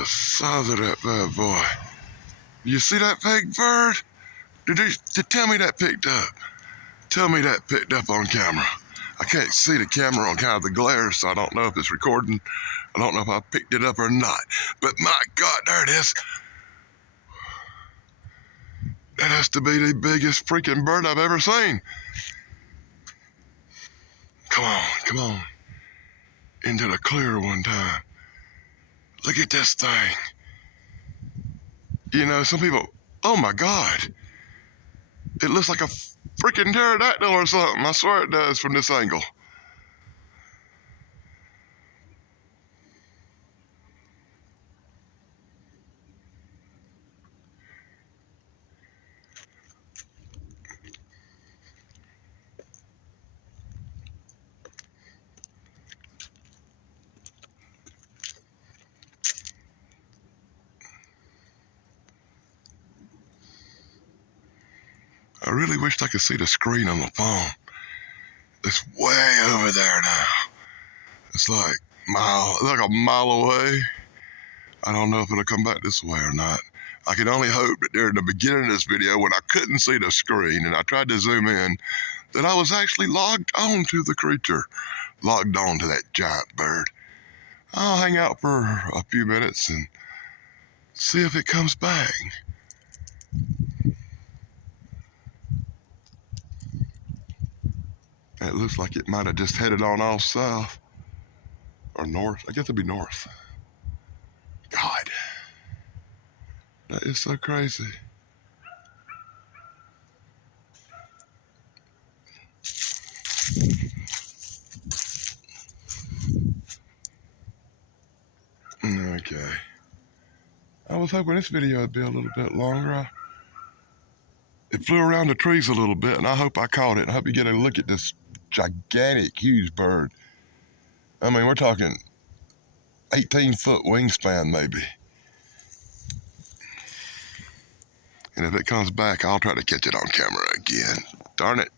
the size of that bad boy. You see that big bird? Tell me that picked up. Tell me that picked up on camera. I can't see the camera on kind of the glare, so I don't know if it's recording. I don't know if I picked it up or not. But my God, there it is. That has to be the biggest freaking bird I've ever seen. Come on. Into the clear one time. Look at this thing. You know, some people, oh my God. It looks like a freaking pterodactyl or something. I swear it does from this angle. I really wished I could see the screen on the phone. It's way over there now. It's like a mile away. I don't know if it'll come back this way or not. I can only hope that during the beginning of this video, when I couldn't see the screen and I tried to zoom in, that I was actually logged on to the creature, logged on to that giant bird. I'll hang out for a few minutes and see if it comes back. It looks like it might have just headed on off south or north. I guess it'd be north. God, that is so crazy. Okay. I was hoping this video would be a little bit longer. It flew around the trees a little bit, and I hope I caught it. I hope you get a look at this gigantic, huge bird. I mean, we're talking 18-foot wingspan, maybe. And if it comes back, I'll try to catch it on camera again. Darn it.